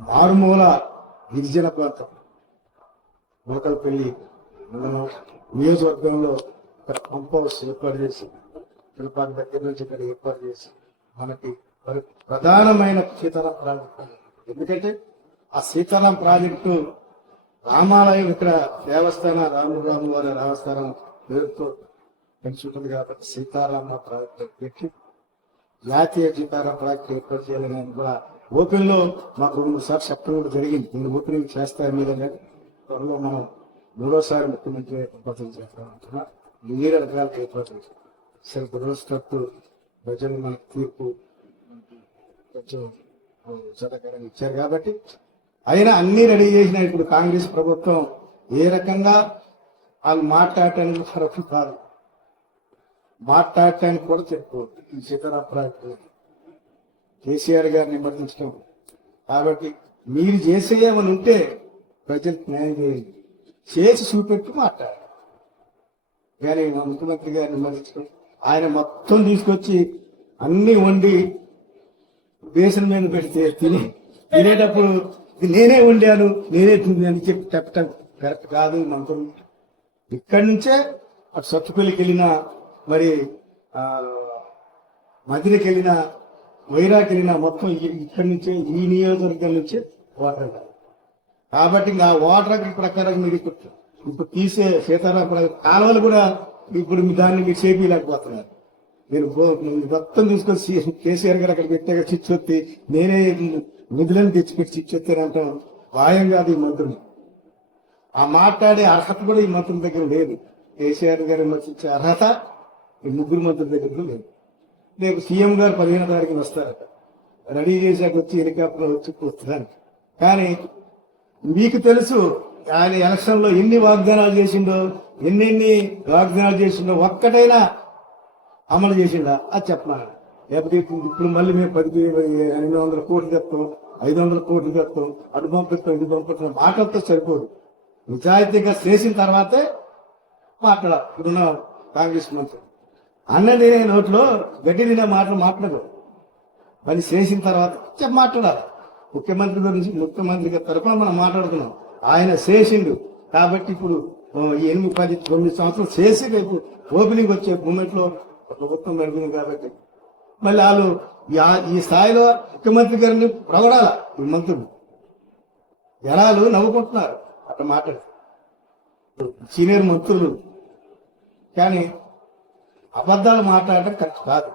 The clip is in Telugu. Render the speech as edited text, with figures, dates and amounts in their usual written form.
మారుమూల గిరిజన ప్రాంతం మూలకలపల్లి మండలం నియోజకవర్గంలో ఇక్కడ పంప్ హౌస్ ఏర్పాటు చేసి తిరుపతి దగ్గర నుంచి ఇక్కడ ఏర్పాటు చేసి మనకి ప్రధానమైన సీతారాం ప్రాజెక్టు. ఎందుకంటే ఆ సీతారాం ప్రాజెక్టు రామాలయం ఇక్కడ దేవస్థాన రామురాము వారి దేవస్థానం పేరుతో కలిసి ఉంటుంది కాబట్టి సీతారామ ప్రాజెక్టు పెట్టి జాతీయ సీతారాం ప్రాజెక్టు ఏర్పాటు చేయాలని కూడా ఓపెన్ లో మాకు 2 సార్లు చెప్పడం కూడా జరిగింది. నేను ఓపెనింగ్ చేస్తాను మీద త్వరలో మనం 3వ సారి ముఖ్యమంత్రి ఏర్పాటు చేస్తామంటున్నా. మీరు రకాల ఏర్పాటు అసలు దురదృష్టపు ప్రజలు మనకు తీర్పు కొంచెం చదకరంగా ఇచ్చారు కాబట్టి అయినా అన్ని రెడీ చేసిన ఇప్పుడు కాంగ్రెస్ ప్రభుత్వం ఏ రకంగా వాళ్ళు మాట్లాడటానికి వరకు కాదు, మాట్లాడటానికి కూడా చెప్పుకోవద్దు. ఈ సీతారాం ప్రాజెక్టు కేసీఆర్ గారిని నిమర్శించడం కాబట్టి మీరు చేసేయమని ఉంటే ప్రజలకు న్యాయం చేయండి, చేసి చూపెట్టు మాట్లాడాలి. కానీ మా ముఖ్యమంత్రి గారిని నిమర్శించడం, ఆయన మొత్తం తీసుకొచ్చి అన్ని వండి బేసన్ మీద పెడితే తినేటప్పుడు నేనే వండాను నేనే తిన్నాను చెప్పి చెప్పటం కరెక్ట్ కాదు. మంత్రులు ఇక్కడి నుంచే అటు సత్తుపల్లికి వెళ్ళినా, మరి మదిరికి వెళ్ళినా, వైరాకి వెళ్ళినా మొత్తం ఇక్కడి నుంచే ఈ నియోజకవర్గం నుంచే వాటర్. కాబట్టి ఆ వాటర్ ప్రకారం మీరు ఇప్పుడు తీసే సీతారాం కాలువలు కూడా ఇప్పుడు దాన్ని మీరు చేపిలేకపోతున్నారు. మీరు మొత్తం తీసుకొచ్చి కేసీఆర్ గారు అక్కడ పెట్టాక చిచ్చొత్తి నేనే నిధులను తెచ్చిపెట్టి చిచ్చొత్తానంటాం భయం కాదు ఈ మంత్రులు. ఆ మాట్లాడే అర్హత కూడా ఈ మంత్రుల దగ్గర లేదు. కేసీఆర్ గారు విమర్శించే అర్హత ఈ 3 మంత్రుల దగ్గర లేదు. రేపు సీఎం గారు 15వ తారీఖున వస్తారట, రెడీ చేశాక వచ్చి హెలికాప్టర్ వచ్చి వస్తారని. కానీ మీకు తెలుసు ఆయన ఎలక్షన్ లో ఎన్ని వాగ్దానాలు చేసిండో, ఎన్ని వాగ్దానాలు చేసిండో ఒక్కటైనా అమలు చేసిండా అది చెప్పనా? లేకపోతే ఇప్పుడు మళ్ళీ మేము 800 కోట్లు తెస్తాం, 500 కోట్లు తెస్తాం, అటు పంపిస్తాం, ఇటు పంపిస్తాం మాటలతో సరిపోదు. నిజాయితీగా చేసిన తర్వాతే మాట్లాడాలి. ఇప్పుడున్న కాంగ్రెస్ మంత్రి అన్న తినే నోట్లో గడ్డి తినే మాటలు మాట్లాడరు, పని చేసిన తర్వాత మాట్లాడాలి. ముఖ్యమంత్రి గురించి ముఖ్యమంత్రి గారి తరఫున మనం మాట్లాడుతున్నాం. ఆయన చేసిండు కాబట్టి ఇప్పుడు 8, 10, 9 సంవత్సరాలు చేసి రేపు ఓపెనింగ్ వచ్చే మూమెంట్ లో ప్రభుత్వం నడిపింది కాబట్టి మళ్ళీ వాళ్ళు ఈ స్థాయిలో ముఖ్యమంత్రి గారిని ప్రవడాల. ఈ మంత్రులు జనాలు నవ్వుకుంటున్నారు అట్లా మాట్లాడి సీనియర్ మంత్రులు. కానీ అబద్ధాలు మాట్లాడటం కరెక్ట్ కాదు.